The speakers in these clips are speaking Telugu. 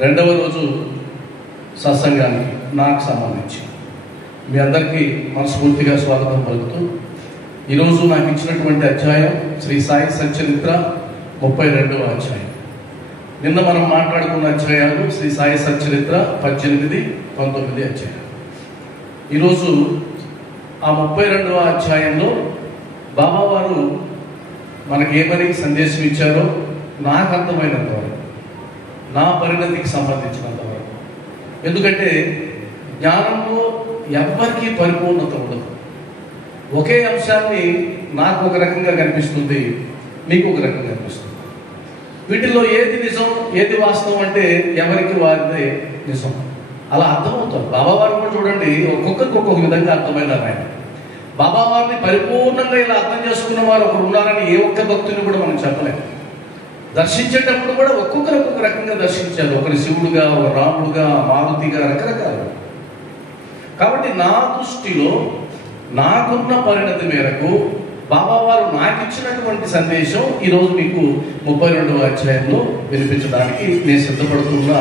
రెండవ రోజు సత్సంగానికి నాకు సంబంధించి మీ అందరికీ మనస్ఫూర్తిగా స్వాగతం పలుకుతూ, ఈరోజు నాకు ఇచ్చినటువంటి అధ్యాయం శ్రీ సాయి సచ్చరిత్ర 32వ అధ్యాయం. నిన్న మనం మాట్లాడుకున్న అధ్యాయాలు శ్రీ సాయి సచ్చరిత్ర 18, 19 అధ్యాయం. ఈరోజు ఆ 32వ అధ్యాయంలో బాబావారు మనకేమని సందేశం ఇచ్చారో నాకు అర్థమైనంత వరకు, నా పరిణతికి సంబంధించినంత వరకు. ఎందుకంటే జ్ఞానంలో ఎవ్వరికీ పరిపూర్ణత ఉండదు. ఒకే అంశాన్ని నాకు ఒక రకంగా కనిపిస్తుంది, మీకు ఒక రకంగా కనిపిస్తుంది. వీటిల్లో ఏది నిజం, ఏది వాస్తవం అంటే ఎవరికి వారిదే నిజం, అలా అర్థమవుతారు. బాబావారు కూడా చూడండి, ఒక్కొక్కరికి ఒక్కొక్క విధంగా అర్థమైనారు ఆయన. బాబావారిని పరిపూర్ణంగా ఇలా అర్థం చేసుకున్న వారు ఒకరు ఉన్నారని ఏ ఒక్క భక్తుని కూడా మనం చెప్పలేము. దర్శించేటప్పుడు కూడా ఒక్కొక్కరు ఒక్కొక్క రకంగా దర్శించారు. ఒకరి శివుడుగా, ఒక రాముడుగా, మారుతిగా, రకరకాలు. కాబట్టి నా దృష్టిలో నాకున్న పరిణతి మేరకు బాబావారు నాకు ఇచ్చినటువంటి సందేశం ఈరోజు మీకు 32వ అధ్యాయంలో వినిపించడానికి నేను సిద్ధపడుతున్న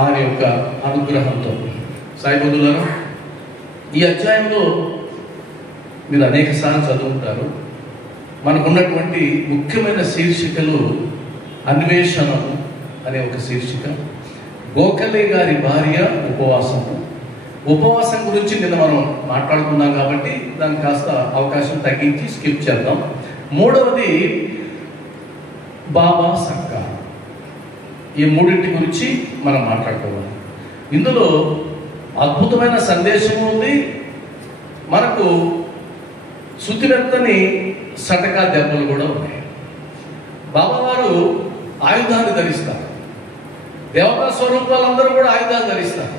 ఆయన యొక్క అనుగ్రహంతో. సాయిబంధువులను, ఈ అధ్యాయంలో మీరు అనేక సార్లు చదువుకుంటారు. మనకున్నటువంటి ముఖ్యమైన శీర్షికలు అన్వేషణము అనే ఒక శీర్షిక, గోఖలే గారి భార్య ఉపవాసము. ఉపవాసం గురించి నిన్న మనం మాట్లాడుకున్నాం కాబట్టి దానికి కాస్త అవకాశం తగ్గించి స్కిప్ చేద్దాం. మూడవది బాబా సంఘం. ఈ మూడింటి గురించి మనం మాట్లాడుకోవాలి. ఇందులో అద్భుతమైన సందేశం ఉంది. మనకు శుతిమెత్తని సటకా దెబ్బలు కూడా ఉన్నాయి. బాబావారు ఆయుధాన్ని ధరిస్తారు. దేవతా స్వరూపాలందరూ కూడా ఆయుధాలు ధరిస్తారు.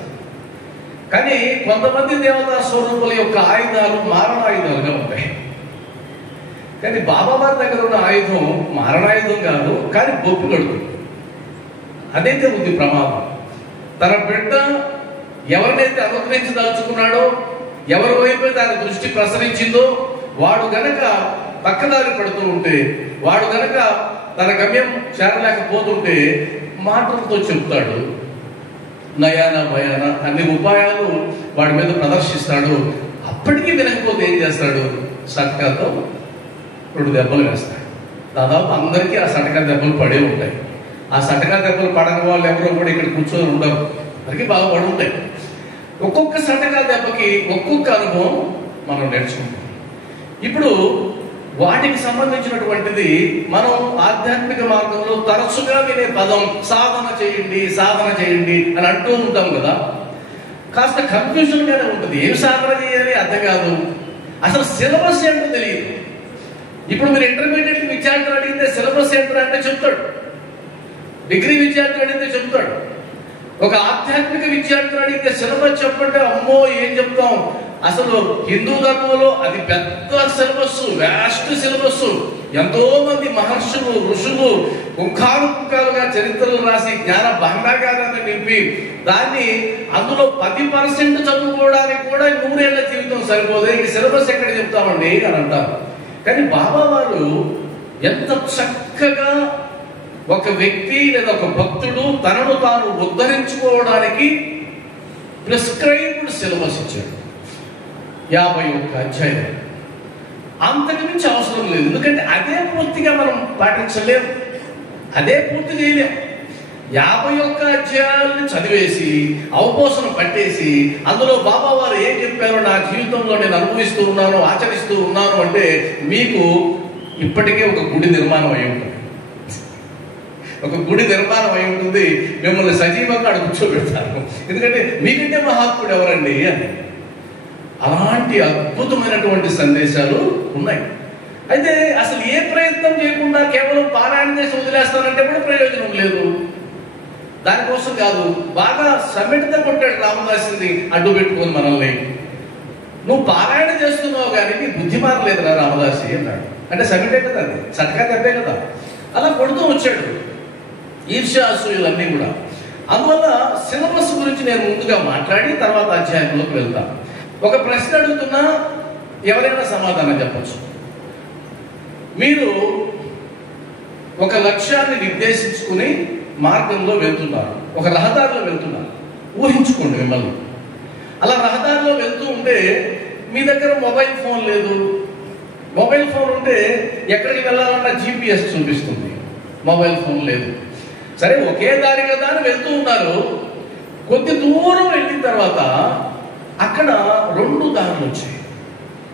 కానీ కొంతమంది దేవతా స్వరూపాల యొక్క ఆయుధాలు మారణాయుధాలుగా ఉంటాయి. కానీ బాబావారి దగ్గర ఉన్న ఆయుధం మారణాయుధం కాదు, కానీ బొప్పు కడుతుంది. అదైతే ఉంది ప్రమాదం. తన బిడ్డ ఎవరినైతే అనుగ్రహించదలుచుకున్నాడో, ఎవరి వైపు తన దృష్టి ప్రసరించిందో, వాడు గనక పక్కదారి పడుతూ ఉంటే, వాడు గనక తన గమ్యం చేరలేకపోతుంటే మాటలతో చెప్తాడు, నయాన భయాన అన్ని ఉపాయాలు వాడి మీద ప్రదర్శిస్తాడు. అప్పటికీ వినకపోతే ఏం చేస్తాడు? సటకాతో 2 దెబ్బలు వేస్తాడు. దాదాపు అందరికీ ఆ సటకా దెబ్బలు పడే ఉంటాయి. ఆ సటకా దెబ్బలు పడని వాళ్ళు ఎవరో కూడా ఇక్కడ కూర్చొని ఉండరు, అందరికీ బాగా పడి ఉంటాయి. ఒక్కొక్క సటకా దెబ్బకి ఒక్కొక్క అనుభవం మనం నేర్చుకుంటాం. ఇప్పుడు వాటికి సంబంధించినటువంటిది మనం ఆధ్యాత్మిక మార్గంలో తరచుగా వినే పదం సాధన చేయండి, సాధన చేయండి అని అంటూ ఉంటాం కదా. కాస్త కన్ఫ్యూజన్గానే ఉంటుంది. ఏం సాధన చేయాలి అర్థం కాదు, అసలు సిలబస్ ఏంటో తెలియదు. ఇప్పుడు మీరు ఇంటర్మీడియట్ విద్యార్థులు అడిగితే సిలబస్ ఏంటో అంటే చెప్తాడు, డిగ్రీ విద్యార్థులు అడిగితే చెప్తాడు. ఒక ఆధ్యాత్మిక విద్యార్థులు అడిగితే సిలబస్ చెప్పంటే అమ్మో ఏం చెప్తాం. అసలు హిందూ ధర్మంలో అది పెద్ద సిలబస్, వ్యాస్ట్ సిలబస్. ఎంతో మంది మహర్షులు, ఋషులు పుంఖాలుగా చరిత్రలు రాసి జ్ఞాన భాండాగారాన్ని నింపి దాన్ని అందులో 10% చదువుకోవడానికి కూడా 100 ఏళ్ల జీవితం సరిపోదు. ఇంక సిలబస్ ఎక్కడ చెప్తామండి అని అంటారు. కానీ బాబా వారు ఎంత చక్కగా ఒక వ్యక్తి లేదా ఒక భక్తుడు తనను తాను ఉద్ధరించుకోవడానికి ప్రిస్క్రైబ్డ్ సిలబస్ ఇచ్చాడు. 51 అధ్యాయం. అంతకు మించి అవసరం లేదు. ఎందుకంటే అదే పూర్తిగా మనం పాటించలేము, అదే పూర్తి చేయలేము. 51 అధ్యాయాలను చదివేసి అవపోసన పట్టేసి అందులో బాబా వారు ఏం చెప్పారో నా జీవితంలో నేను అనుభవిస్తూ ఉన్నాను, ఆచరిస్తూ ఉన్నాను అంటే మీకు ఇప్పటికే ఒక గుడి నిర్మాణం అయి ఉంటుంది. ఒక గుడి నిర్మాణం అయి ఉంటుంది. మిమ్మల్ని సజీవంగా అక్కడ కూర్చోబెడతారు. ఎందుకంటే మీకంటే మహాత్ముడు ఎవరండి అని. అలాంటి అద్భుతమైనటువంటి సందేశాలు ఉన్నాయి. అయితే అసలు ఏ ప్రయత్నం చేయకుండా కేవలం పారాయణ చేసి వదిలేస్తానంటే కూడా ప్రయోజనం లేదు. దానికోసం కాదు, బాగా సమ్మెటతో కొట్టాడు రామదాసుని అడ్డు పెట్టుకొని మనల్ని. నువ్వు పారాయణ చేస్తున్నావు కానీ నీ బుద్ధి మారలేదురా రామదాసి అన్నాడు. అంటే సమ్మెటే కదా, అది సటకా తప్పే కదా. అలా కొడుతూ వచ్చాడు. ఈర్ష్యాసూయులన్నీ కూడా. అందువల్ల సిలబస్ గురించి నేను ముందుగా మాట్లాడి తర్వాత అధ్యాయంలోకి వెళ్తాను. ఒక ప్రశ్న అడుగుతున్నా, ఎవరైనా సమాధానం చెప్పచ్చు. మీరు ఒక లక్ష్యాన్ని నిర్దేశించుకుని మార్గంలో వెళ్తున్నారు, ఒక రహదారిలో వెళ్తున్నారు. ఊహించుకోండి మిమ్మల్ని అలా రహదారిలో వెళ్తూ ఉంటే మీ దగ్గర మొబైల్ ఫోన్ లేదు. మొబైల్ ఫోన్ ఉంటే ఎక్కడికి వెళ్ళాలన్నా GPS చూపిస్తుంది, మొబైల్ ఫోన్ లేదు. సరే ఒకే దారి కదా అని వెళ్తూ ఉన్నారు. కొద్ది దూరం వెళ్ళిన తర్వాత అక్కడ 2 దారులు వచ్చాయి.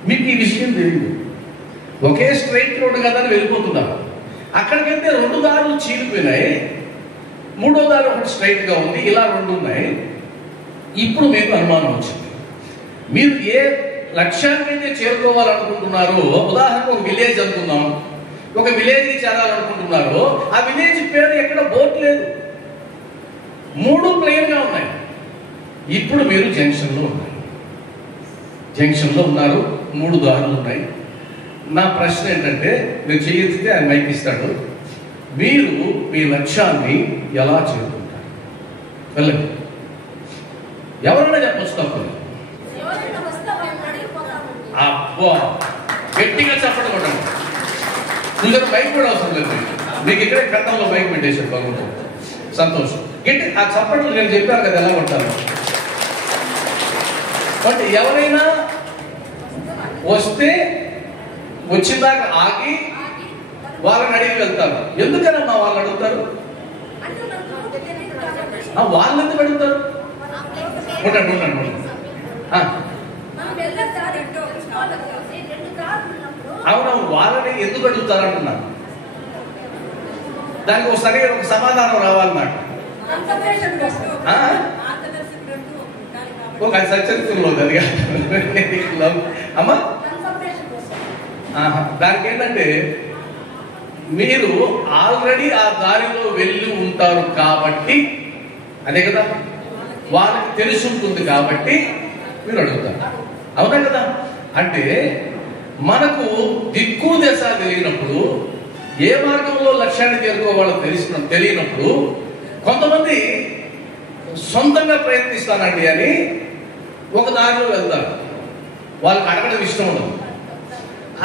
మీకు ఈ విషయం తెలియదు. ఒకే స్ట్రైట్ రోడ్ కదా అని వెళ్ళిపోతున్నారు. అక్కడికి వెళ్తే 2 దారులు చీలిపోయినాయి, 3వ దారి ఒకటి స్ట్రైట్గా ఉంది, ఇలా 2 ఉన్నాయి. ఇప్పుడు మీకు అనుమానం వచ్చింది. మీరు ఏ లక్ష్యానికి అయితే చేరుకోవాలనుకుంటున్నారో, ఉదాహరణకు ఒక విలేజ్ అనుకుందాం, ఒక విలేజ్కి చేరాలనుకుంటున్నారో ఆ విలేజ్ పేరు ఎక్కడ బోర్డు లేదు, 3 ప్లెయిన్గా ఉన్నాయి. ఇప్పుడు మీరు జంక్షన్లో ఉన్నారు, జంక్షన్లో ఉన్నారు, 3 దారులు ఉన్నాయి. నా ప్రశ్న ఏంటంటే, మీరు చేయొచ్చితే ఆయన మైక్ ఇస్తాడు, మీరు మీ లక్ష్యాన్ని ఎలా చేరుకుంటారు? వెళ్ళండి, ఎవరైనా చెప్పచ్చు, తప్పదు. అబ్బా గట్టిగా చెప్పడం కొట్టండి. ఇంకా బైక్ కూడా అవసరం లేదు, మీకు ఇక్కడే కట్టంలో బైక్ పెట్టేసాడు భగవంతుడు. సంతోషం. గట్టి ఆ చప్పట్లు నేను చెప్పాను కదా ఎలా కొట్టాను. బట్ ఎవరైనా వస్తే వచ్చిందాక ఆగి వాళ్ళని అడిగి వెళ్తారు. ఎందుకనమ్మా వాళ్ళని అడుగుతారు? వాళ్ళు ఎందుకు అడుగుతారు? ఉండండి ఉండండి ఉండండి. అవునవును, వాళ్ళని ఎందుకు అడుగుతారు అంటున్నాను. దానికి ఒకసారి ఒక సమాధానం రావాలి నాకు. ఒక సచరిత్రలో అది అమ్మా. దానికి ఏంటంటే, మీరు ఆల్రెడీ ఆ దారిలో వెళ్ళి ఉంటారు కాబట్టి, అదే కదా, వాళ్ళకి తెలిసి ఉంటుంది కాబట్టి మీరు అడుగుతారు. అవునా కదా? అంటే మనకు దిక్కు దశ తెలియనప్పుడు, ఏ మార్గంలో లక్ష్యాన్ని చేరుకోవాలో తెలియనప్పుడు కొంతమంది సొంతంగా ప్రయత్నిస్తానండి అని ఒక దారిలో వెళ్తారు. వాళ్ళకి అడగడం ఇష్టం ఉండదు.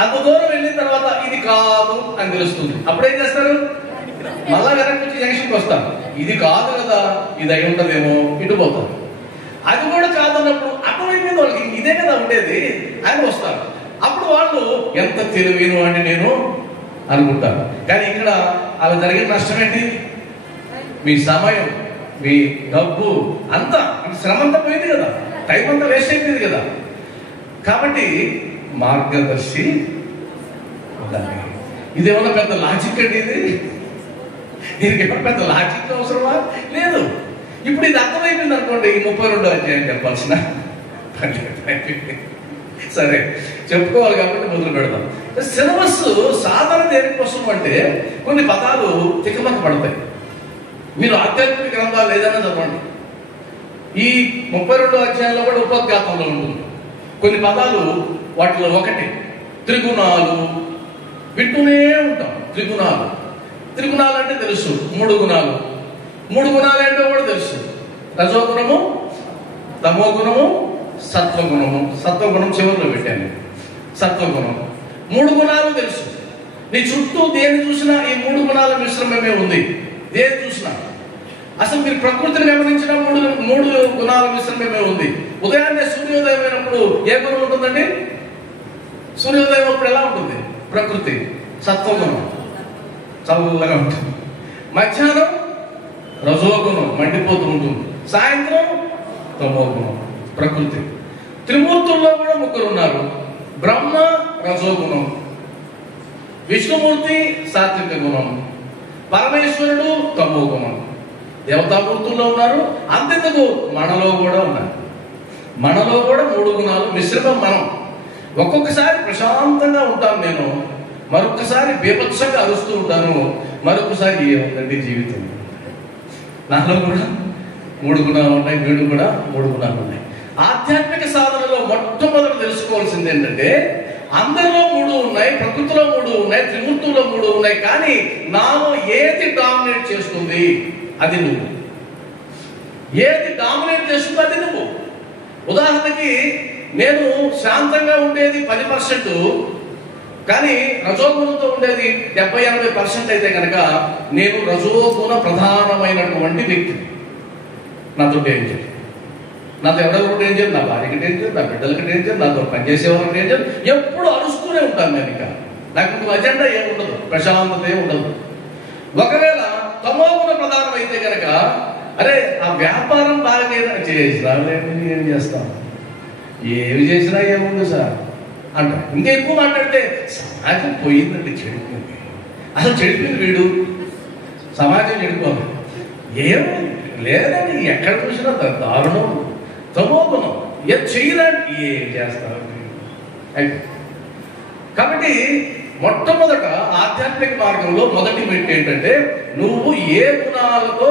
అంత దూరం వెళ్ళిన తర్వాత ఇది కాదు అని తెలుస్తుంది. అప్పుడేం చేస్తారు? మళ్ళా వెనక్కి వచ్చి జంక్షన్కి వస్తారు. ఇది కాదు కదా, ఇది అయి ఉంటుందేమో, ఇటు పోతారు. అది కూడా కాదన్నప్పుడు అటువైపు వాళ్ళకి ఇదే కదా ఉండేది అని వస్తారు. అప్పుడు వాళ్ళు ఎంత తెలివైన వాడిని నేను అనుకుంటారు. కానీ ఇక్కడ అలా జరిగిన నష్టం ఏంటి? మీ సమయం, మీ డబ్బు అంతా, శ్రమ అంతా పోయింది కదా, టైం అంతా వేస్ట్ అయిపోయింది కదా. కాబట్టి మార్గదర్శి ఉండాలి. ఇదేమన్నా పెద్ద లాజిక్ అండి? దీనికి ఏమన్నా పెద్ద లాజిక్ అవసరమా? లేదు. ఇప్పుడు ఇది అర్థమైపోయింది అనుకోండి, ఈ 32వ అధ్యాయం చెప్పాల్సిన సరే చెప్పుకోవాలి కాబట్టి మొదలు పెడదాం. సిలబస్ సాధన దేనికోసం అంటే కొన్ని పదాలు తికమక పడతాయి. మీరు ఆధ్యాత్మిక గ్రంథాలు ఏదైనా చదవండి, ఈ 32వ అధ్యాయంలో కూడా ఉపోద్ఘాతంలో ఉంటుంది. కొన్ని పదాలు వాటిలో ఒకటి త్రిగుణాలు వింటూనే ఉంటాం. త్రిగుణాలు, త్రిగుణాలు అంటే తెలుసు, 3 గుణాలు. 3 గుణాలు ఏంటో కూడా తెలుసు, రజోగుణము, తమోగుణము, సత్వగుణము. సత్వగుణం చివరిలో పెట్టాను. సత్వగుణం 3 గుణాలు తెలుసు. నీ చుట్టూ దేని చూసినా ఈ 3 గుణాల మిశ్రమమే ఉంది. దేని చూసినా అసలు మీరు ప్రకృతిని గమనించిన 3 గుణాల మిశ్రమమే ఉంది. ఉదయాన్నే సూర్యోదయం అయినప్పుడు ఏ గుణం ఉంటుందండి? సూర్యోదయం అప్పుడు ఎలా ఉంటుంది? ప్రకృతి సత్వగుణం చల్లగా ఉంటుంది. మధ్యాహ్నం రజోగుణం మండిపోతూ ఉంటుంది. సాయంత్రం తమోగుణం ప్రకృతి. త్రిమూర్తుల్లో కూడా 3 ఉన్నారు. బ్రహ్మ రజోగుణం, విష్ణుమూర్తి సాత్విక గుణం, పరమేశ్వరుడు తమోగుణం. దేవతామూర్తుల్లో ఉన్నారు. అంతెందుకు మనలో కూడా ఉన్నారు. మనలో కూడా 3 గుణాలు మిశ్రమం. మనం ఒక్కొక్కసారి ప్రశాంతంగా ఉంటాను నేను, మరొకసారి బీభత్సంగా అరుస్తూ ఉంటాను, మరొకసారి ఏముందండి జీవితం. నాలో కూడా 3 గుణాలు ఉన్నాయి, వీడు కూడా 3 గుణాలు ఉన్నాయి. ఆధ్యాత్మిక సాధనలో మొట్టమొదటి తెలుసుకోవాల్సింది ఏంటంటే, అందరిలో 3 ఉన్నాయి, ప్రకృతిలో 3 ఉన్నాయి, త్రిమూర్తుల్లో 3 ఉన్నాయి. కానీ నాలో ఏది డామినేట్ చేస్తుంది అది నువ్వు. ఏది డామినేట్ చేస్తుందో అది నువ్వు. ఉదాహరణకి నేను శాంతంగా ఉండేది 10%, కానీ రజోగుణంతో ఉండేది 70-80% అయితే కనుక నేను రజోగుణ ప్రధానమైనటువంటి వ్యక్తి. నాతో డేంజర్, నాతో ఎవరెవరు డేంజర్, నా భార్యకి డేంజర్, నా బిడ్డలకి డేంజర్, నాతో పనిచేసేవాళ్ళకి డేంజర్. ఎప్పుడు అరుస్తూనే ఉంటాను నేను. ఇంకా నాకు అజెండా ఏముండదు, ప్రశాంతత ఉండదు. ఒకవేళ తమోగుణ ప్రధానం అయితే కనుక అరే ఆ వ్యాపారం బాగా చేసినా ఏం చేస్తాం, ఏమి చేసినా ఏముంది సార్ అంట. ఇంకా ఎక్కువ మాట్లాడితే సమాజం పోయిందండి, చెడిపోయింది. అసలు చెడిపోయింది వీడు, సమాజం చెడిపోదు. ఏమో లేదండి, ఎక్కడ చూసినా దారుణం, తమోగుణం. ఏం చేయడానికి ఏం చేస్తారు. కాబట్టి మొట్టమొదట ఆధ్యాత్మిక మార్గంలో మొదటి మెట్టు ఏంటంటే నువ్వు ఏ గుణాలతో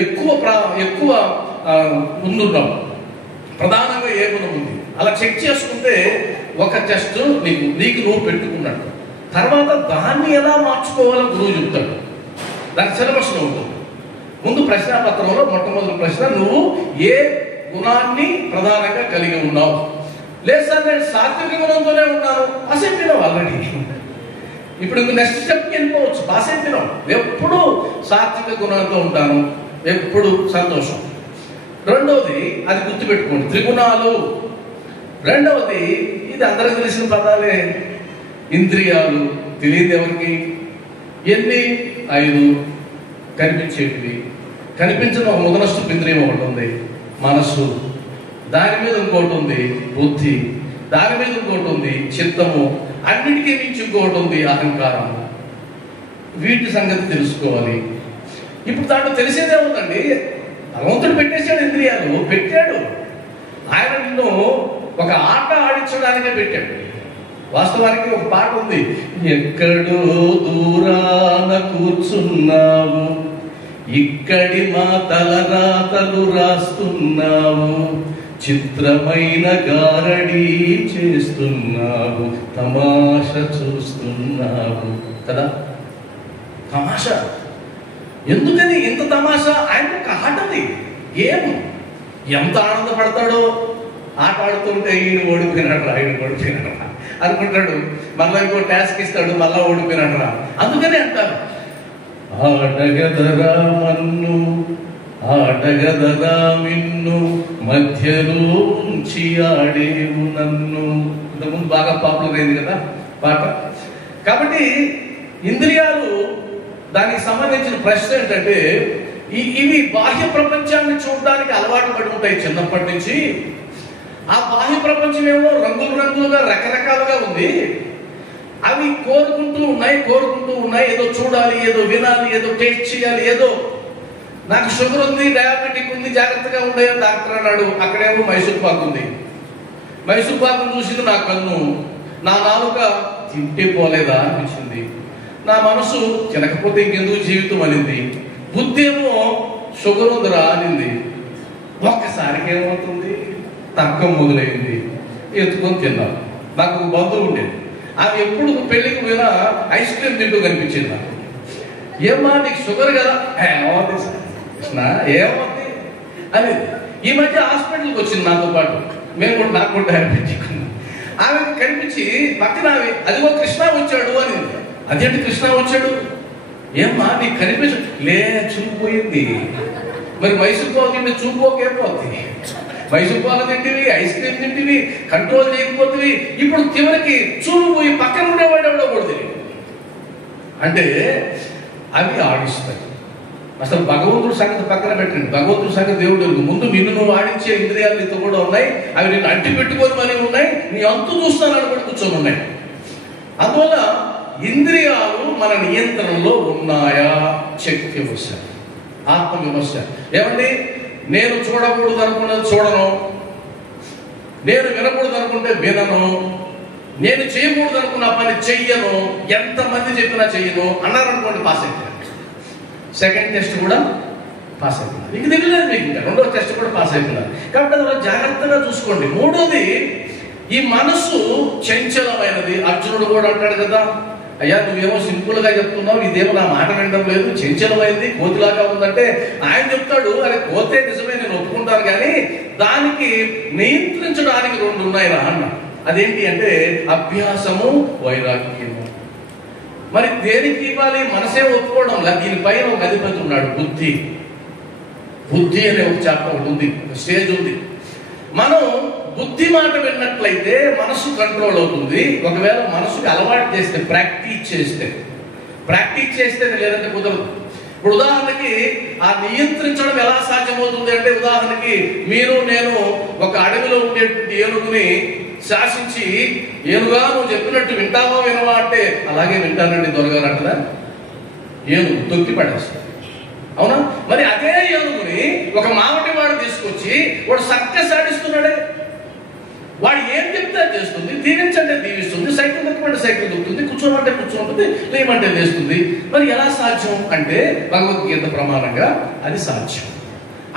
ఎక్కువ ముందున్నావు, ప్రధానంగా ఏ గుణం ఉంది అలా చెక్ చేసుకుంటే ఒక టెస్ట్ నీకు నువ్వు పెట్టుకున్నట్టు. తర్వాత దాన్ని ఎలా మార్చుకోవాలో గురువు చెప్తాడు. దాని సిలబస్లో ఉంటుంది. ముందు ప్రశ్నాపత్రంలో మొట్టమొదటి ప్రశ్న, నువ్వు ఏ గుణాన్ని ప్రధానంగా కలిగి ఉన్నావు? లేదు సార్ నేను సాత్విక గుణంతోనే ఉన్నాను, పాస్ అయిపోయినావు ఆల్రెడీ. ఇప్పుడు నెక్స్ట్ స్టెప్కి వెళ్ళిపోవచ్చు, పాస్ అయిపోయినావు. ఎప్పుడు సాత్విక గుణంతో ఉంటాను, ఎప్పుడు సంతోషం. రెండవది అది గుర్తుపెట్టుకోండి, త్రిగుణాలు. రెండవది ఇది అందరికి తెలిసిన పదాలే, ఇంద్రియాలు. తెలియదు ఎవరికి? ఎన్ని? 5 కనిపించేటివి. కనిపించిన ఒక ముదనస్తు ఇంద్రియం ఒకటి ఉంది, మనస్సు. దాని మీద ఇంకోటి ఉంది, బుద్ధి. దాని మీద ఇంకోటి ఉంది, చిత్తము. అన్నిటికీ మించి ఇంకోటి ఉంది, అహంకారము. వీటి సంగతి తెలుసుకోవాలి. ఇప్పుడు దాంట్లో తెలిసేదే ఉందండి, భగవంతుడు పెట్టేశాడు, ఇంద్రియాలు పెట్టాడు. ఆయన నిన్ను ఒక ఆట ఆడించడానికే పెట్టాడు. వాస్తవానికి ఒక పాట ఉంది, ఎక్కడో దూరాన కూర్చున్నావు, ఇక్కడి మా తలరాతలు రాస్తున్నావు, చిత్రమైన గారడీ చేస్తున్నావు, తమాష చూస్తున్నావు కదా. తమాషా ఎందుకని ఇంత తమాషా? ఆయన ఒక ఆటది, గేమ్. ఎంత ఆనందపడతాడో ఆట ఆడుతుంటే ఈయన ఓడిపోయినట్రా, అనుకుంటాడు. మళ్ళీ ఇంకో టాస్క్ ఇస్తాడు, మళ్ళా ఓడిపోయినట్రా. అందుకనే అంటారు, ఆటగదరా మన్ను ఆటగదరా మిన్ను మధ్యలో ఉంచి ఆడేవు నన్ను. ఇంతకుముందు బాగా పాపులర్ అయింది కదా పాట. కాబట్టి ఇంద్రియాలు, దానికి సంబంధించిన ప్రశ్న ఏంటంటే ఇవి బాహ్య ప్రపంచాన్ని చూడడానికి అలవాటు పడి ఉంటాయి చిన్నప్పటి నుంచి. ఆ బాహ్య ప్రపంచం ఏమో రంగులుగా రకరకాలుగా ఉంది. అవి కోరుకుంటూ ఉన్నాయి, ఏదో చూడాలి, ఏదో వినాలి, ఏదో టేస్ట్ చేయాలి. ఏదో నాకు షుగర్ ఉంది, డయాబెటిక్ ఉంది, జాగ్రత్తగా ఉండేది డాక్టర్ అన్నాడు. అక్కడేమో మైసూర్ పాకు ఉంది. మైసూర్ పాకును చూసింది నా కన్ను, నా నాలుక తింటే పోలేదా అనిపించింది, నా మనసు తినకపోతే ఇంకెందుకు జీవితం అనింది, బుద్ధి ఏమో షుగర్ ఉందిరా అనింది. ఒక్కసారికి ఏమవుతుంది, తర్కం మొదలైంది. ఎత్తుకొని తిన్నాను. నాకు ఒక బంధువు ఉండేది, ఆమె ఎప్పుడు పెళ్లికి పోయినా ఐస్ క్రీమ్ తింటూ కనిపించింది నాకు. ఏమ్మా నీకు షుగర్ కదా? ఏమవుతుంది సార్ కృష్ణ, ఏమవుతుంది అని. ఈ మధ్య హాస్పిటల్కి వచ్చింది నాతో పాటు, నాకు కూడా డయాబెటిక్. ఆమె కనిపించి పక్కన ఆమె, అదిగో కృష్ణ వచ్చాడు అని. అదేంటి కృష్ణ వచ్చాడు? ఏమ్మా నీకు కనిపించ లే, చూపుపోయింది. మరి మైసూర్ పాకు తింటే చూపుపోకేపోతుంది. మైసూర్ పాలు తింటివి, ఐస్ క్రీమ్ తింటివి, కంట్రోల్ చేయకపోతుంది. ఇప్పుడు చివరికి చూపు పోయి పక్కన ఉండేవాడు ఎవడో కూడా తెలియదు. అంటే అవి ఆడిస్తాయి. అసలు భగవంతుడి సంగతి పక్కన పెట్టండి, భగవంతుడి సంగతి దేవుడు ముందు నిన్ను నువ్వు ఆడించే ఇంద్రియాలు నీతో కూడా ఉన్నాయి. అవి నిన్ను అంటి పెట్టుకొని మరి ఉన్నాయి, నీ అంతు చూస్తానని కూడా కూర్చొని ఉన్నాయి. అందువల్ల ఇంద్రియాలు మన నియంత్రణలో ఉన్నాయా చెక్ విమర్శ, ఆత్మ విమర్శ. ఏమండి, నేను చూడకూడదు అనుకున్నది చూడను, నేను వినకూడదు అనుకుంటే వినను, నేను చేయకూడదు అనుకున్న పని చెయ్యను, ఎంతమంది చెప్పినా చెయ్యను అన్నారనుకోండి, పాస్ అయిపోయాను. సెకండ్ టెస్ట్ కూడా పాస్ అయిపోయినారు. ఇంక తెలియలేదు మీకు, ఇంకా రెండవ టెస్ట్ కూడా పాస్ అయిపోయినారు. కాబట్టి అలా జాగ్రత్తగా చూసుకోండి. మూడోది, ఈ మనసు చంచలమైనది. అర్జునుడు కూడా అంటాడు కదా, అయ్యా నువ్వేమో సింపుల్ గా చెప్తున్నావు, ఇదేమో నా మాట వినడం లేదు, చంచలమైంది, కోతిలాగా ఉందంటే ఆయన చెప్తాడు, అరే కోతే నిజమే, నేను ఒప్పుకుంటాను, కానీ దానికి నియంత్రించడానికి 2 ఉన్నాయి రా అన్న. అదేంటి అంటే అభ్యాసము, వైరాగ్యము. మరి దేనికి ఇవ్వాలి? మనసే ఒప్పుకోవడం. దీనిపైన ఒక అధిపతి ఉన్నాడు, బుద్ధి. బుద్ధి అనే ఒక చాప్టర్ ఒకటి ఉంది, ఒక స్టేజ్ ఉంది. మనం బుద్ధి మాట విన్నట్లయితే మనసు కంట్రోల్ అవుతుంది. ఒకవేళ మనసుకి అలవాటు చేస్తే, ప్రాక్టీస్ చేస్తే లేదంటే కుదరదు. ఇప్పుడు ఉదాహరణకి ఆ నియంత్రించడం ఎలా సాధ్యమవుతుంది అంటే, ఉదాహరణకి మీరు నేను ఒక అడవిలో ఉండేటువంటి ఏనుగుని శాసించి, ఏనుగా నువ్వు చెప్పినట్టు వింటావా వినవా అంటే, అలాగే వింటానండి దొరగారు అంటదా? ఏనుగు తొక్కి పడేస్తుంది, అవునా? మరి అదే ఏనుగుని ఒక మామిడి వాడు తీసుకొచ్చి వాడు సర్కస్ ఆడిస్తున్నాడే, వాడు ఏం చెప్తే చేస్తుంది, దీవించంటే దీవిస్తుంది, సైకిల్ దొక్కమంటే సైకిల్ దొక్కుతుంది, కూర్చోమంటే కూర్చోమంటుంది, లేమంటే వేస్తుంది. మరి ఎలా సాధ్యం అంటే భగవద్గీత ప్రమాణంగా అది సాధ్యం.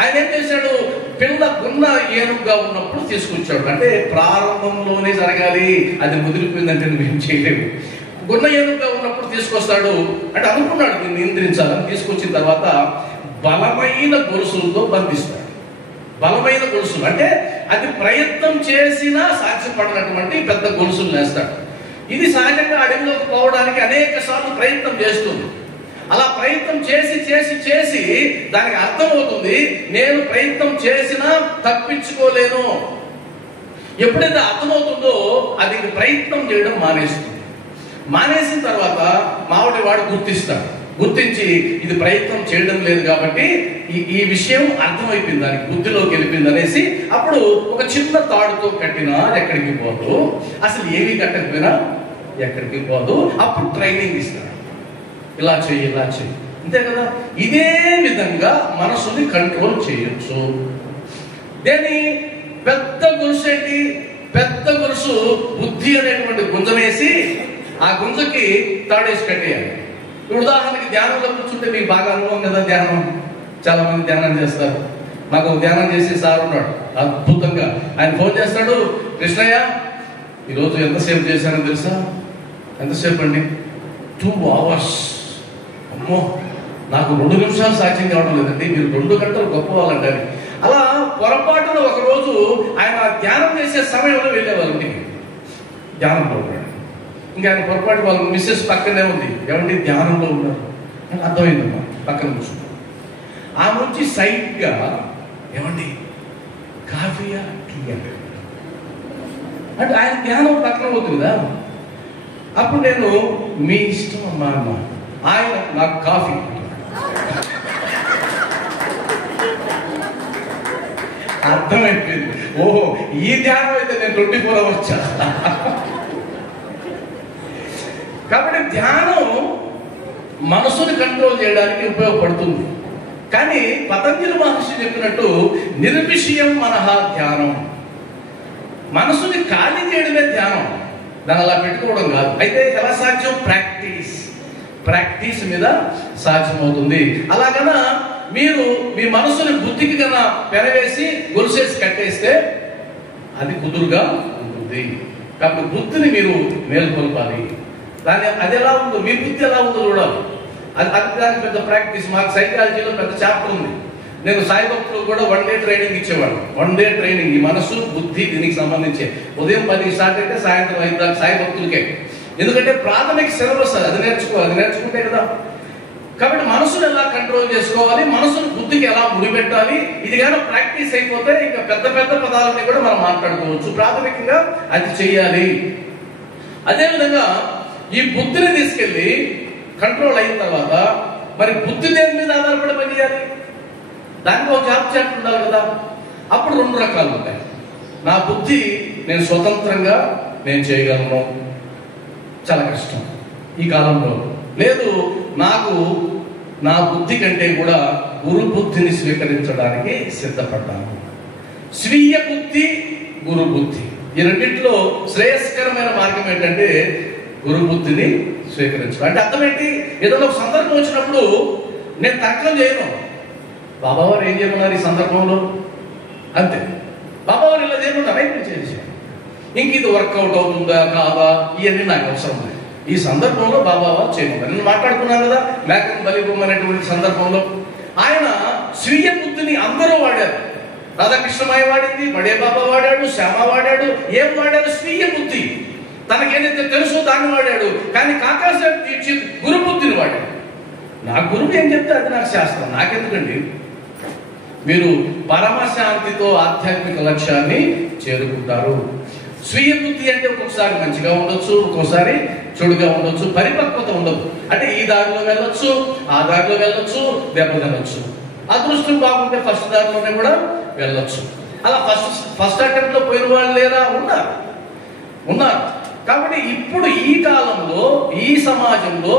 ఆయన ఏం చేశాడు? పిల్ల గున్న ఏనుగుగా ఉన్నప్పుడు తీసుకొచ్చాడు. అంటే ప్రారంభంలోనే జరగాలి, అది ముదిరిపోయిందంటే నువ్వేం చేయలేవు. గున్న ఏనుగుగా ఉన్నప్పుడు తీసుకొస్తాడు అంటే అనుకున్నాడు దీన్ని నియంత్రించాలని. తీసుకొచ్చిన తర్వాత బలమైన గొలుసులతో బంధిస్తాడు. బలమైన గొలుసులు అంటే అది ప్రయత్నం చేసినా సాధ్యపడినటువంటి పెద్ద గొలుసులు వేస్తాడు. ఇది సహజంగా అడవిలోకి పోవడానికి అనేక సార్లు ప్రయత్నం చేస్తుంది. అలా ప్రయత్నం చేసి చేసి చేసి దానికి అర్థమవుతుంది, నేను ప్రయత్నం చేసినా తప్పించుకోలేను. ఎప్పుడైతే అర్థమవుతుందో అది ప్రయత్నం చేయడం మానేస్తుంది. మానేసిన తర్వాత మామిడి వాడు గుర్తించి ఇది ప్రయత్నం చేయడం లేదు కాబట్టి ఈ విషయం అర్థమైపోయింది, దానికి బుద్ధిలోకి వెళ్ళిపోయింది అనేసి అప్పుడు ఒక చిన్న తాడుతో కట్టినా ఎక్కడికి పోదు, అసలు ఏమీ కట్టకపోయినా ఎక్కడికి పోదు. అప్పుడు ట్రైనింగ్ ఇస్తాడు, ఇలా చెయ్యి ఇలా చెయ్యి, అంతే కదా. ఇదే విధంగా మనసుని కంట్రోల్ చేయొచ్చు. దేని పెద్ద గొలుసు ఏంటి? పెద్ద గొలుసు బుద్ధి అనేటువంటి గుంజమేసి ఆ గుంజకి తాడేసి కట్టేయాలి. ఉదాహరణకి ధ్యానంలో కూర్చుంటే మీకు బాగా అనుభవం కదా ధ్యానం. చాలా మంది ధ్యానం చేస్తారు. నాకు ధ్యానం చేసే సార్ ఉన్నాడు అద్భుతంగా. ఆయన ఫోన్ చేస్తాడు, కృష్ణయ్య ఈరోజు ఎంతసేపు చేశానో తెలుసా? ఎంతసేపు అండి? 2 hours. అమ్మో, నాకు 2 నిమిషాలు సాధ్యం కావడం లేదండి, మీరు 2 గంటలు గొప్ప వాళ్ళంటారు. అలా పొరపాటున ఒకరోజు ఆయన ధ్యానం చేసే సమయంలో వెళ్ళేవాళ్ళు ఇంటికి, ధ్యానంలో ఉన్నాడు. ఇంకా ఆయన పొరపాటు వాళ్ళ మిస్సెస్ పక్కనే ఉంది, ఏమంటే ధ్యానంలో ఉన్నారు అని అర్థమైందమ్మా. పక్కన కూర్చున్నాడు. ఆ నుంచి సైడ్గా ఏమండి కాఫీయా టీయా అంటే ఆయన ధ్యానం పక్కన పోతుంది కదా. అప్పుడు నేను మీ ఇష్టం అమ్మా అన్న, ఆయన నాకు కాఫీ. అర్థమైపోయింది, ఓహో ఈ ధ్యానం అయితే నేను 24 hours చేస్తా. కాబట్టి ధ్యానం మనసుని కంట్రోల్ చేయడానికి ఉపయోగపడుతుంది. కానీ పతంజలి మహర్షి చెప్పినట్టు నిర్విషయం మనహ ధ్యానం, మనసుని ఖాళీ చేయడమే ధ్యానం, దాన్ని అలా పెట్టుకోవడం కాదు. అయితే ఎలా సాధ్యం? ప్రాక్టీస్ మీద సాధ్యమవుతుంది. అలాగనా మీరు మీ మనసుని బుద్ధికి కన్నా పెనవేసి గొలుసేసి కట్టేస్తే అది కుదురుగా ఉంటుంది. కాబట్టి బుద్ధిని మీరు మేల్కొల్పాలి. అది ఎలా ఉందో, మీ బుద్ధి ఎలా ఉందో చూడాలి. అది దానికి పెద్ద ప్రాక్టీస్. మాకు సైకాలజీలో పెద్ద చాప్టర్ ఉంది. నేను సాయి భక్తులు కూడా 1 day ట్రైనింగ్ ఇచ్చేవాడు. 1 day ట్రైనింగ్, ఈ మనసు బుద్ధి దీనికి సంబంధించి. ఉదయం 10 స్టార్ట్ అయితే సాయంత్రం 5 దాకా సాయి భక్తులకే. ఎందుకంటే ప్రాథమిక సిలబస్ అది నేర్చుకోవాలి, అది నేర్చుకుంటే కదా. కాబట్టి మనసును ఎలా కంట్రోల్ చేసుకోవాలి, మనసును బుద్ధికి ఎలా ముడిపెట్టాలి, ఇది కానీ ప్రాక్టీస్ అయిపోతే ఇంకా పెద్ద పెద్ద పదాలని కూడా మనం మాట్లాడుకోవచ్చు. ప్రాథమికంగా అది చెయ్యాలి. అదేవిధంగా ఈ బుద్ధిని తీసుకెళ్ళి కంట్రోల్ అయిన తర్వాత మరి బుద్ధి దేని మీద ఆధారపడి పనిచేయాలి? దానికి ఒక జాబ్ ఉండాలి కదా. అప్పుడు 2 రకాలు ఉంటాయి. నా బుద్ధి నేను స్వతంత్రంగా నేను చేయగలను, చాలా కష్టం ఈ కాలంలో. లేదు, నాకు నా బుద్ధి కంటే కూడా గురు బుద్ధిని స్వీకరించడానికి సిద్ధపడ్డాను. స్వీయ బుద్ధి, గురు బుద్ధి, ఈ రెండింటిలో శ్రేయస్కరమైన మార్గం ఏంటంటే గురు బుద్ధిని స్వీకరించడం. అంటే అర్థం ఏంటి? ఏదైనా ఒక సందర్భం వచ్చినప్పుడు నేను తర్కం చేయను. బాబావారు ఏం చేయమన్నారు ఈ సందర్భంలో, అంతే. బాబావారు ఇలా చేయమన్నారు, రైట్ చేసి ఇంక ఇది వర్కౌట్ అవుతుందా కాదా ఇవన్నీ నాకు అవసరం లేదు. ఈ సందర్భంలో బాబావారు చేయమన్నారు. నేను మాట్లాడుకున్నాను కదా మేకను బలివ్వమనేటువంటి సందర్భంలో ఆయన స్వీయ బుద్ధిని అందరూ వాడారు. రాధాకృష్ణమాయ వాడింది, బడే బాబా వాడాడు, శ్యామ వాడాడు. ఏం వాడాడు? స్వీయ బుద్ధి. తనకేదైతే తెలుసో దాన్ని వాడాడు. కానీ కాకాసాహెబ్ దీక్షిత్ గురు బుద్ధిని వాడాడు. నా గురువు ఏం చెప్తే అది నాకు శాస్త్రం, నాకెందుకండి? మీరు పరమశాంతితో ఆధ్యాత్మిక లక్ష్యాన్ని చేరుకుంటారు. స్వీయ బుద్ధి అంటే ఒక్కొక్కసారి మంచిగా ఉండొచ్చు, ఒక్కొక్కసారి చెడుగా ఉండొచ్చు, పరిపక్వత ఉండదు. అంటే ఈ దారిలో వెళ్ళొచ్చు, ఆ దారిలో వెళ్ళొచ్చు, దెబ్బ తినొచ్చు. అదృష్టం బాగుంటే ఫస్ట్ దారిలోనే కూడా వెళ్ళొచ్చు. అలా ఫస్ట్ అటెంప్ట్ లో పోయిన వాళ్ళు లేరా? ఉన్నారు. కాబట్టి ఇప్పుడు ఈ కాలంలో, ఈ సమాజంలో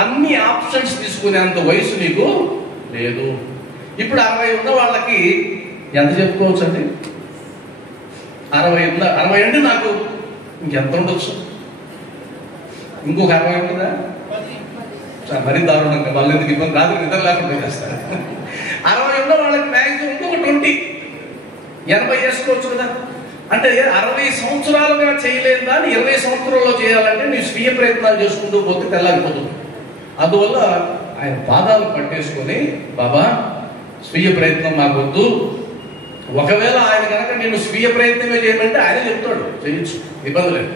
అన్ని ఆప్షన్స్ తీసుకునేంత వయసు నీకు లేదు. ఇప్పుడు 60 ఉన్న వాళ్ళకి ఎంత చెప్పుకోవచ్చు అండి? 60 అంటే నాకు ఇంకెంత ఉండొచ్చు? ఇంకొక 60 ఉంటుందా? మరీ దారుణంగా వాళ్ళు ఎందుకు ఇబ్బంది రాదు, నిద్ర లేకుండా చేస్తారు. 60 ఉన్న వాళ్ళకి మ్యాక్సిమం ఇంకొక 20, 80 చేసుకోవచ్చు కదా. అంటే 60 సంవత్సరాలుగా చేయలేని దాన్ని 20 సంవత్సరాల్లో చేయాలంటే నీ స్వీయ ప్రయత్నాలు చేసుకుంటూ పోతే తెల్లారిపోతుంది. అందువల్ల ఆయన పాదాలు పట్టేసుకొని, బాబా స్వీయ ప్రయత్నం మాకొద్దు. ఒకవేళ ఆయన కనుక నేను స్వీయ ప్రయత్నమే చేయమంటే ఆయన చెప్తాడు, చేయొచ్చు, ఇబ్బంది లేదు.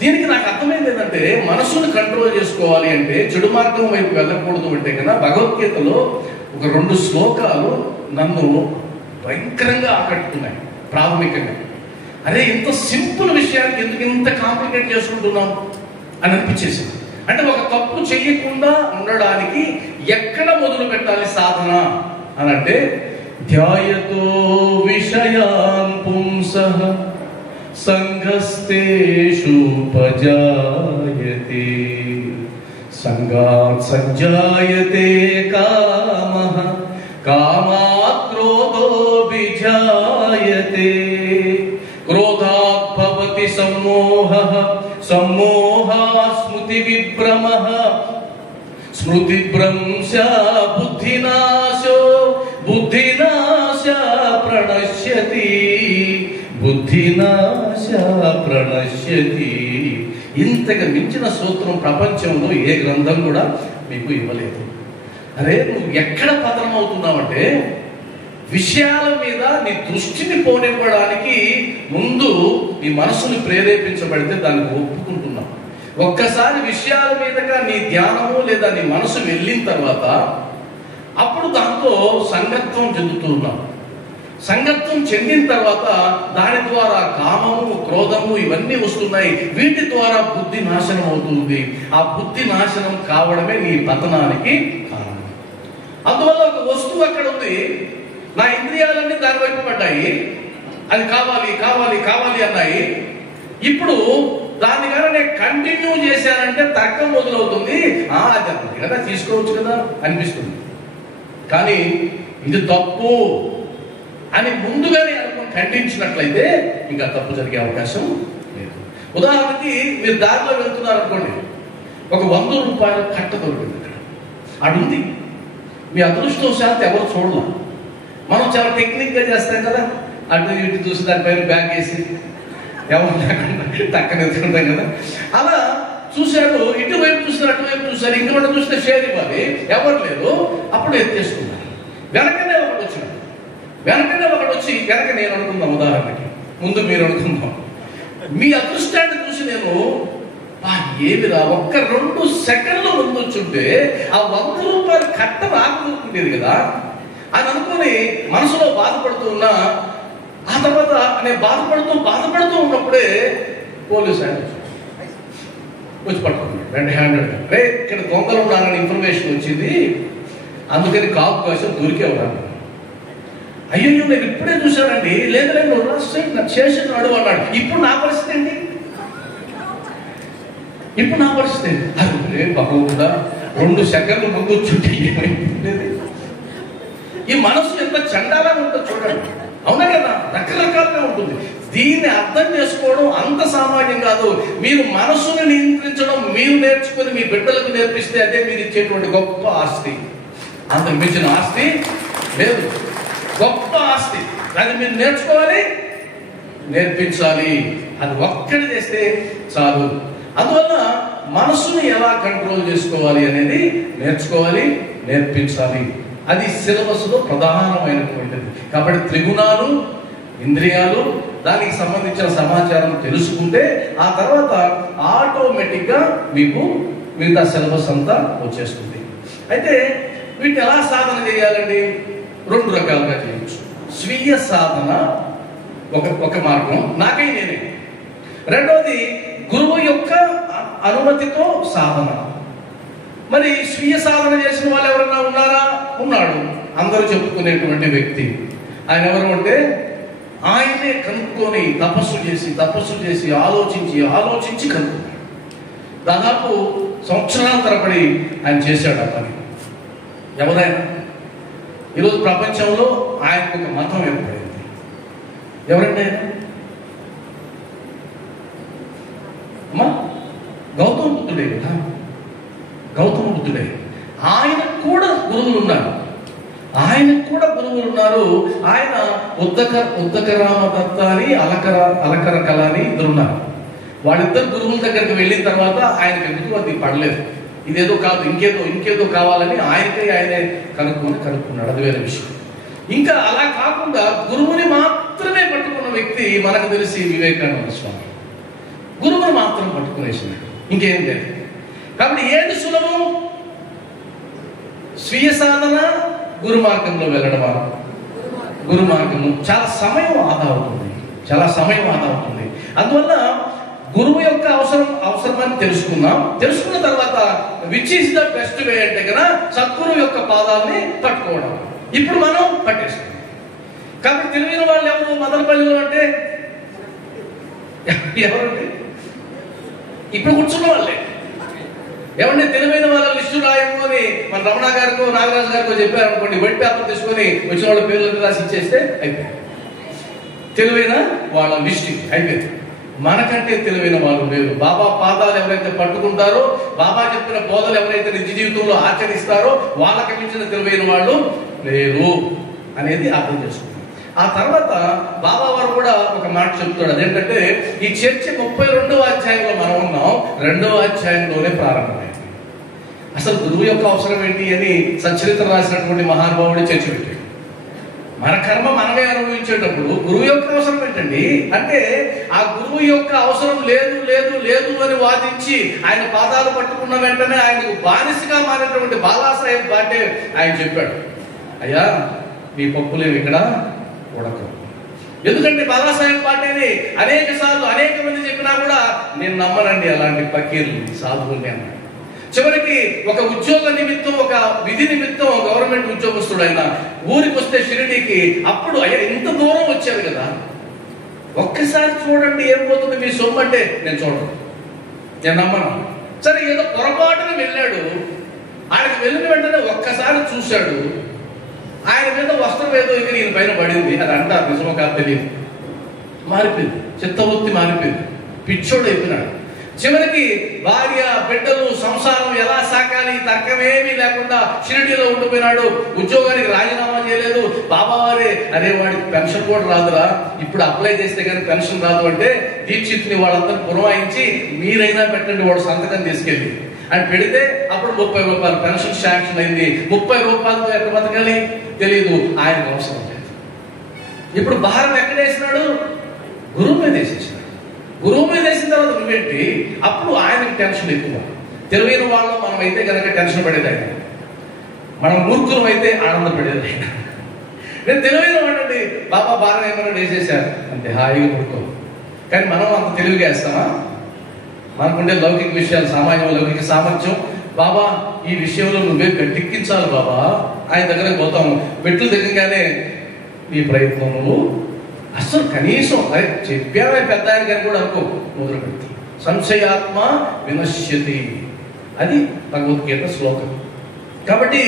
దీనికి నాకు అర్థమైంది ఏంటంటే, మనసును కంట్రోల్ చేసుకోవాలి అంటే, చెడు మార్గం వైపు వెళ్ళకూడదు అంటే కన్నా భగవద్గీతలో ఒక 2 శ్లోకాలు నన్ను భయంకరంగా ఆకట్టుకున్నాయి. ప్రాథమికంగా అరే ఇంత సింపుల్ విషయానికి ఎందుకు ఇంత కాంప్లికేట్ చేసుకుంటున్నాం అని అనిపించేసింది. అంటే ఒక తప్పు చేయకుండా ఉండడానికి ఎక్కడ మొదలు పెట్టాలి సాధన అని అంటే, ధ్యాయతో విషయాన్ పుంసః సంగస్తేషుపజాయతే సంగాత్ సంజాయతే కామః కామాత్ క్రోధో విజాయతే క్రోధాత్ భవతి సమ్మోహః సమ్మోహాత్ స్మృతి విభ్రమః స్మృతిభ్రంశా బుద్ధినాశో బుద్ధినాశా ప్రణశ్యతి బుద్ధినాశా ప్రణశ్యతి. ఇంతగా మించిన సూత్రం ప్రపంచంలో ఏ గ్రంథం కూడా మీకు ఇవ్వలేదు. అరే నువ్వు ఎక్కడ పతనం అవుతున్నావంటే, విషయాల మీద నీ దృష్టిని పోనివ్వడానికి ముందు నీ మనసుని ప్రేరేపించబడితే దానికి ఒప్పుకుంటున్నావు. ఒక్కసారి విషయాల మీదగా నీ ధ్యానము లేదా నీ మనసు వెళ్ళిన తర్వాత అప్పుడు దాంతో సంగత్వం చెందుతున్నావు. సంగత్వం చెందిన తర్వాత దాని ద్వారా కామము, క్రోధము ఇవన్నీ వస్తున్నాయి. వీటి ద్వారా బుద్ధి నాశనం అవుతుంది. ఆ బుద్ధి నాశనం కావడమే నీ పతనానికి కారణం. అందువల్ల ఒక వస్తువు అక్కడ ఉంది, నా ఇంద్రియాలన్నీ దాని వైపు పడ్డాయి, అది కావాలి కావాలి కావాలి అన్నాయి. ఇప్పుడు దాన్ని కానీ నేను కంటిన్యూ చేశానంటే తర్కం మొదలవుతుంది. అది అంది కదా, తీసుకోవచ్చు కదా అనిపిస్తుంది. కానీ ఇది తప్పు అని ముందుగానే అనుకుని ఖండించినట్లయితే ఇంకా తప్పు జరిగే అవకాశం లేదు. ఉదాహరణకి మీరు దారిలో వెళ్తున్నారు అనుకోండి, ఒక 100 రూపాయల కట్ట దొరికింది అక్కడ, అడుంది. మీ అదృష్టం శాతం ఎవరు చూడాల. మనం చాలా టెక్నిక్గా చేస్తాం కదా, అటు ఇటు చూసి దానిపైన బ్యాగ్ వేసి ఎవరు లేకుండా టక్కన ఎత్తుకుంటాం కదా. అలా చూశాడు, ఇటువైపు చూస్తారు, అటువైపు చూస్తారు, ఇంకొకటి చూస్తే షేర్ ఇవ్వాలి, ఎవరు లేదు, అప్పుడు ఎత్తేసుకున్నారు. వెనకనే ఒకటి వచ్చి వెనక నేను అనుకుందాం, ఉదాహరణకి ముందు మీరు అనుకుందాం. మీ అదృష్టాన్ని చూసి నేను ఏమిరా ఒక్క 2 సెకండ్లు ముందు వచ్చుంటే ఆ 100 రూపాయలు కట్ట రాకుండేది కదా అని అనుకుని మనసులో బాధపడుతూ ఉన్నా. ఆ తర్వాత నేను బాధపడుతూ ఉన్నప్పుడే పోలీసు ఆయన వచ్చి పట్టుకున్నాడు, 2 హ్యాండెడ్. రే ఇక్కడ దొంగలు ఉన్నారని ఇన్ఫర్మేషన్ వచ్చింది, అందుకని కాపు కోసం దొరికేవాడు. అయ్యో నేను ఇప్పుడే చూశానండి. లేదు నాకు చేసిన అడుగు అన్నాడు. ఇప్పుడు నా పరిస్థితి ఏంటి? అరే భగవంతుడా 2 సెకండ్లు ముందు చుట్టి ఏమైంది? ఈ మనసు ఎంత చండాలంగా ఉంటుందో చూడండి. అవునా కదా, రకరకాలుగా ఉంటుంది. దీన్ని అర్థం చేసుకోవడం అంత సామాన్యం కాదు. మీరు మనసుని నియంత్రించడం మీరు నేర్చుకుని మీ బిడ్డలకు నేర్పిస్తే అదే మీరు ఇచ్చేటువంటి గొప్ప ఆస్తి. అంతకు మించిన ఆస్తి లేదు. గొప్ప ఆస్తి, అది మీరు నేర్చుకోవాలి, నేర్పించాలి. అది ఒక్కటి చేస్తే చాలు. అందువల్ల మనసుని ఎలా కంట్రోల్ చేసుకోవాలి అనేది నేర్చుకోవాలి, నేర్పించాలి. అది సిలబస్లో ప్రధానమైనటువంటిది. కాబట్టి త్రిగుణాలు, ఇంద్రియాలు, దానికి సంబంధించిన సమాచారం తెలుసుకుంటే ఆ తర్వాత ఆటోమేటిక్గా మీకు మిగతా సిలబస్ అంతా వచ్చేస్తుంది. అయితే వీటిని ఎలా సాధన చేయాలండి? 2 రకాలుగా చేయొచ్చు. స్వీయ సాధన ఒక మార్గం, నాకై నేనే. రెండోది గురువు యొక్క అనుమతితో సాధన. మరి స్వీయ సాధన చేసిన వాళ్ళు ఎవరైనా ఉన్నారా? ఉన్నాడు. అందరూ చెప్పుకునేటువంటి వ్యక్తి ఆయన ఎవరు అంటే, ఆయనే కనుక్కొని తపస్సు చేసి ఆలోచించి కనుక్కున్నాడు. దాదాపు సంవత్సరాల తరబడి ఆయన చేశాడు ఆ పని. ఎవరైనా ఈరోజు ప్రపంచంలో ఆయనకు ఒక మతం ఏర్పడింది. ఎవరంటే అమ్మా గౌతమ బుద్ధుడే కదా. గౌతమ బుద్ధుడే. ఆయనకు కూడా గురువులు ఉన్నారు. ఆయన ఉద్దక రామదత్త అని అలకర కళ అని ఇద్దరు ఉన్నారు. వాళ్ళిద్దరు గురువుల దగ్గరికి వెళ్ళిన తర్వాత ఆయనకి ఎందుకు అది పడలేదు. ఇదేదో కాదు, ఇంకేదో కావాలని ఆయనే కనుక్కున్నాడు. అది వేరే విషయం. ఇంకా అలా కాకుండా గురువుని మాత్రమే పట్టుకున్న వ్యక్తి మనకు తెలిసి వివేకానంద స్వామి. గురువుని మాత్రం పట్టుకునేసినాడు, ఇంకేం లేదు. కాబట్టి ఏది సులభం? స్వీయ సాధన, గురు మార్గంలో వెళ్ళడమా? గురు మార్గము చాలా సమయం ఆదా అవుతుంది. అందువల్ల గురువు యొక్క అవసరమని తెలుసుకున్న తర్వాత which is the best way అంటే కదా సద్గురువు యొక్క పాదాలని పట్టుకోవడం. ఇప్పుడు మనం పట్టేస్తాం. కాబట్టి తెలివైన వాళ్ళు ఎవరు మదనపల్లిలో అంటే ఎవరండి? ఇప్పుడు కూర్చున్న వాళ్ళే. ఏమంటే తెలివైన వాళ్ళ లిస్టు రాయము అని మన రమణ గారికో నాగరాజు గారికో చెప్పారు అనుకోండి, వైట్ పేపర్ తీసుకొని వచ్చిన వాళ్ళ పేర్లు రాసి ఇచ్చేస్తే అయిపోయింది. తెలివైన వాళ్ళ లిస్ట్ అయిపోయింది. మనకంటే తెలివైన వాళ్ళు లేరు. బాబా పాదాలు ఎవరైతే పట్టుకుంటారో, బాబా చెప్పిన బోధలు ఎవరైతే నిజ జీవితంలో ఆచరిస్తారో వాళ్ళకి మించిన తెలివైన వాళ్ళు లేరు అనేది అర్థం చేసుకుంటాం. ఆ తర్వాత బాబా వారు కూడా ఒక మాట చెప్తాడు. అదేంటంటే ఈ చర్చ 32వ అధ్యాయంలో మనం ఉన్నాం, 2వ అధ్యాయంలోనే ప్రారంభమైంది. అసలు గురువు యొక్క అవసరం ఏంటి అని సచ్చరిత్ర రాసినటువంటి మహానుభావుడు చర్చ పెట్టాడు. మన కర్మ మనమే అనుభవించేటప్పుడు గురువు యొక్క అవసరం ఏంటండి అంటే, ఆ గురువు యొక్క అవసరం లేదు అని వాదించి ఆయన పాదాలు పట్టుకున్న వెంటనే ఆయనకు బానిసగా మారినటువంటి బాలాసాహెబ్ బాటే ఆయన చెప్పాడు, అయ్యా మీ పప్పులేవి ఇక్కడ ఉడకవు. ఎందుకంటే బాలాసాహెబ్ బాటేని అనేక మంది చెప్పినా కూడా నేను నమ్మనండి అలాంటి ఫకీర్లు సాధువుల్ని అన్నాడు. చివరికి ఒక ఉద్యోగ నిమిత్తం, ఒక విధి నిమిత్తం గవర్నమెంట్ ఉద్యోగస్తుడు ఆయన ఊరికి వస్తే షిరిడీకి, అప్పుడు అయ్యా ఇంత దూరం వచ్చారు కదా, ఒక్కసారి చూడండి ఏం పోతుంది మీ సొమ్ము అంటే నేను చూడను, నేను నమ్మను. సరే ఏదో పొరపాటున వెళ్ళాడు. ఆయనకు వెళ్ళిన వెంటనే ఒక్కసారి చూశాడు. ఆయన మీద వస్త్రం ఏదో ఎగిరి ఈయన పైన పడింది. అది అంటారు, నిజమో కాదు తెలియదు. మారిపోయింది, చిత్తవృత్తి మారిపోయింది, పిచ్చోడు అయిపోయినాడు. చివరికి భార్య, బిడ్డలు, సంసారం ఎలా సాకాలి తర్కమేమీ లేకుండా షిరిడీలో ఉండిపోయినాడు. ఉద్యోగానికి రాజీనామా చేయలేదు. బాబావారే అరే వాడికి పెన్షన్ కూడా రాదురా, ఇప్పుడు అప్లై చేస్తే కానీ పెన్షన్ రాదు అంటే దీక్షిత్ని వాళ్ళందరూ పురమాయించి మీరైనా పెట్టండి వాడు సంతకం తీసుకెళ్ళి అని పెడితే అప్పుడు 30 రూపాయలు పెన్షన్ శాంక్షన్ అయింది. 30 రూపాయలతో ఎక్కడ బతకాలి తెలియదు. ఆయనకు అవసరం లేదు. ఇప్పుడు భారత్ ఎక్కడ వేసినాడు? గురువు మీద వేసేసినాడు. గురువు మీద వేసిన తర్వాత నువ్వేంటి? అప్పుడు ఆయనకి టెన్షన్ ఎక్కువ. తెలివైన వాళ్ళు మనం అయితే కనుక టెన్షన్ పడేది ఆయన, మనం మూర్ఖులం అయితే ఆనందపడేది ఆయన. నేను తెలివైన వాడండి, బాబా భారత ఏమన్నా వేసేసారు అంటే హాయిగా పడుకో. కానీ మనం అంత తెలివిగా వేస్తామా? మనకుండే లౌకిక విషయాలు, లౌకిక సామర్థ్యం, బాబా ఈ విషయంలో నువ్వే గట్టెక్కించాలి బాబా, ఆయన దగ్గరకు పోతాము. మెట్లు దిగగానే నీ ప్రయత్నం నువ్వు అసలు కనీసం అరే చెప్పావే పెద్ద ఆయన గారు కూడా అనుకో, మొదలు పెడతాం. సంశయాత్మ వినశ్యతి, అది భగవద్గీత శ్లోకం. కాబట్టి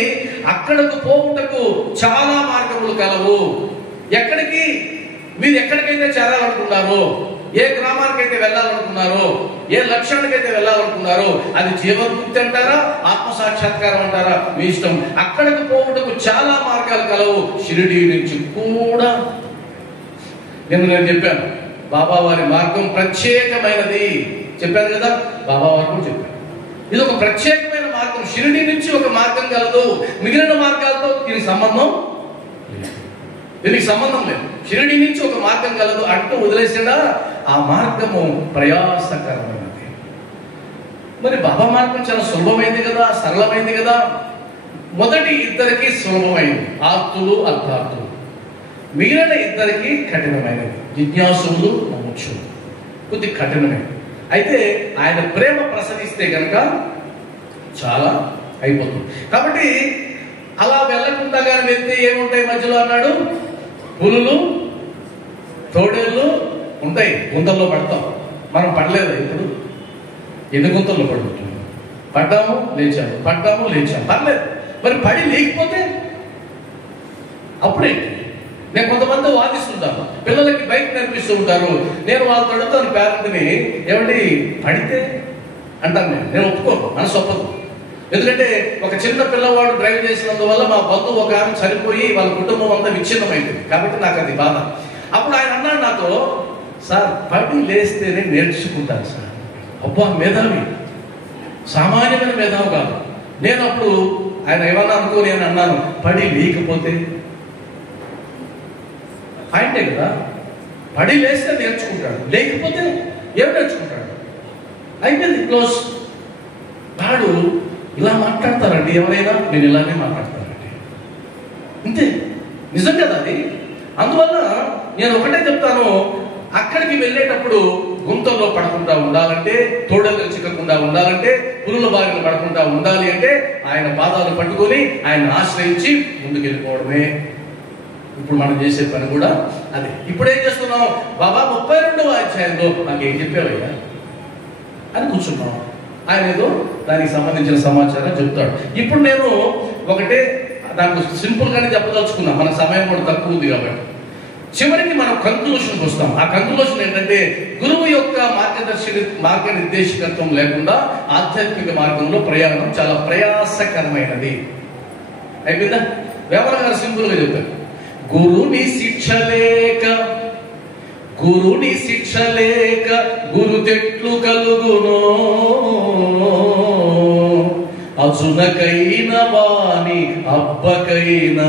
అక్కడకు పోవుటకు చాలా మార్గములు కలవు. ఎక్కడికి మీరు ఎక్కడికైతే చేరాలనుకున్నారో, ఏ గ్రామానికైతే వెళ్ళాలనుకున్నారో, ఏ లక్ష్యానికైతే వెళ్ళాలనుకున్నారో, అది జీవన్ముక్తి అంటారా, ఆత్మసాక్షాత్కారం అంటారా, మీ ఇష్టం. అక్కడికి పోవుటకు చాలా మార్గాలు కలవు. షిరిడీ నుంచి కూడా నేను చెప్పాను, బాబా వారి మార్గం ప్రత్యేకమైనది చెప్పాను కదా, బాబా వారు కూడా చెప్పాను. ఇది ఒక ప్రత్యేకమైన మార్గం. షిరిడి నుంచి ఒక మార్గం కలదు, మిగిలిన మార్గాలతో దీనికి సంబంధం లేదు. షిరిడి నుంచి ఒక మార్గం కలదు అంటూ వదిలేసాడా. ఆ మార్గము ప్రయాసకరమైనది. మరి బాబా మార్గం చాలా సులభమైంది కదా, సరళమైంది కదా. మొదటి ఇద్దరికి సులభమైంది, ఆర్తులు అర్థార్థులు. మిగిలిన ఇద్దరికి కఠినమైనది, జిజ్ఞాసులు ముముక్షులు. కొద్ది కఠినమైనది. అయితే ఆయన ప్రేమ ప్రసరిస్తే కనుక చాలా అయిపోతుంది. కాబట్టి అలా వెళ్ళకుండా కానీ వెళ్తే ఏముంటాయి మధ్యలో అన్నాడు, పులులు తోడేళ్ళు ఉంటాయి, గుంతల్లో పడతాం. మనం పడలేదు ఇప్పుడు, ఎన్ని గుంతల్లో పడుకుంటున్నాం, పడ్డాము లేచాము, పర్లేదు. మరి పడి లేకపోతే అప్పుడేంటి? నేను కొంతమంది వాదిస్తుంటాను, పిల్లలకి బైక్ నేర్పిస్తూ ఉంటారు. నేను వాళ్ళతో అడుగుతాను పేరెంట్ని, ఏమండి పడితే అంటాను. నేను ఒప్పుకోను, మనసు ఒప్పదు. ఎందుకంటే ఒక చిన్న పిల్లవాడు డ్రైవ్ చేసినందువల్ల మా బంధువు ఒక ఆమె చనిపోయి వాళ్ళ కుటుంబం అంతా విచ్ఛిన్నమైంది. కాబట్టి నాకు అది బాధ. అప్పుడు ఆయన అన్నాడు నాతో, సార్ పడి లేస్తేనే నేర్చుకుంటాను సార్. అబ్బా మేధావి, సామాన్యమైన మేధావి కాదు. నేను అప్పుడు ఆయన ఏమన్నా అనుకో, నేను అన్నాను, పడి లేకపోతే ఆయనే కదా, పడి లేస్తే నేర్చుకుంటాడు, లేకపోతే ఏం నేర్చుకుంటాడు? అయిపోయింది, క్లోజ్. వాడు ఇలా మాట్లాడతారండి ఎవరైనా, నేను ఇలానే మాట్లాడతానండి, అంతే. నిజం కదా అది. అందువల్ల నేను ఒకటే చెప్తాను, అక్కడికి వెళ్ళేటప్పుడు గుంతల్లో పడకుండా ఉండాలంటే, తోడలు చిక్కకుండా ఉండాలంటే, పులుల బారిన పడకుండా ఉండాలి అంటే ఆయన పాదాలు పట్టుకొని ఆయన ఆశ్రయించి ముందుకెళ్ళిపోవడమే. ఇప్పుడు మనం చేసే పని కూడా అదే. ఇప్పుడు ఏం చేస్తున్నాం? బాబా 32వ అధ్యాయంలో నాకేం చెప్పావయ్యా అని కూర్చున్నాం. ఆయన ఏదో దానికి సంబంధించిన సమాచారం చెప్తాడు. ఇప్పుడు నేను ఒకటే దానికి సింపుల్గానే చెప్పదలుచుకున్నా, మన సమయం కూడా తక్కువ ఉంది కాబట్టి. చివరికి మనం కంక్లూషన్కి వస్తాం. ఆ కంక్లూషన్ ఏంటంటే, గురువు యొక్క మార్గనిర్దేశకత్వం లేకుండా ఆధ్యాత్మిక మార్గంలో ప్రయాణం చాలా ప్రయాసకరమైనది. అయిపోయిందా? వేమన గారు సింపుల్గా చెప్తారు, గురుని శిక్ష లేక గురు తెట్లు కలుగునో, అసునకైన వాని అబ్బకైనా,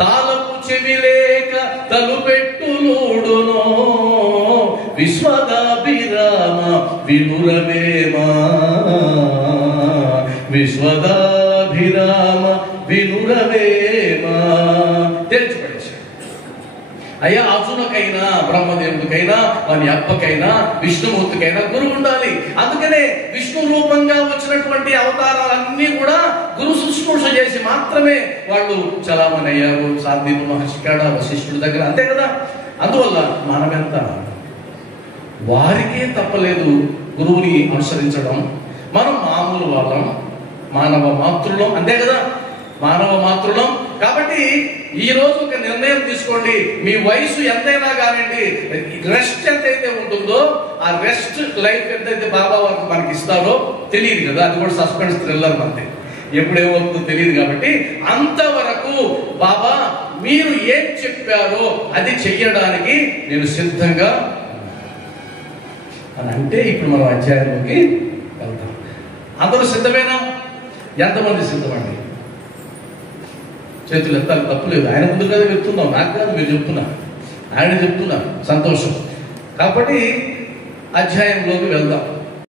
తాళపు చెవి లేక తలుపెట్టులుడునో, విశ్వదాభిరామ వినురవేమా, విశ్వదాభిరామ వినురవేమా. తెలిసిపడేశాడు. అయ్యా, అర్జునకైనా బ్రహ్మదేవుడికైనా వాని అప్పకైనా విష్ణుమూర్తికైనా గురువు ఉండాలి. అందుకనే విష్ణు రూపంగా వచ్చినటువంటి అవతారాలన్నీ కూడా గురు శుశ్రూష చేసి మాత్రమే వాళ్ళు చలామణి అయ్యారు. సాధ్యము మహర్షి కాడ, వశిష్ఠుడి దగ్గర, అంతే కదా. అందువల్ల మనమెంత వారికే తప్పలేదు గురువుని అనుసరించడం. మనం మామూలు వాళ్ళం, మానవ మాతృలం, అంతే కదా, మానవ మాతృలం. కాబట్టి ఈ రోజు ఒక నిర్ణయం తీసుకోండి. మీ వయసు ఎంతైనా కానివ్వండి, రెస్ట్ ఎంతైతే ఉంటుందో ఆ రెస్ట్ లైఫ్ ఎంతైతే బాబా వారికి మనకి ఇస్తారో తెలియదు కదా, అది కూడా సస్పెన్స్ థ్రిల్లర్ అంతే, ఎప్పుడేమవుతుందో తెలియదు. కాబట్టి అంతవరకు బాబా మీరు ఏం చెప్పారో అది చెయ్యడానికి నేను సిద్ధంగా అని అంటే, ఇప్పుడు మనం అధ్యాయంలోకి వెళ్తాం. అందరూ సిద్ధమేనా? ఎంతమంది సిద్ధమండి? చేతులు ఎత్తాలి, తప్పులేదు. ఆయన ముందు కదా చెప్తున్నాం, నాకు కాదు, మీరు చెప్తున్నారు, ఆయన చెప్తున్నారు, సంతోషం. కాబట్టి అధ్యాయంలోకి వెళ్దాం.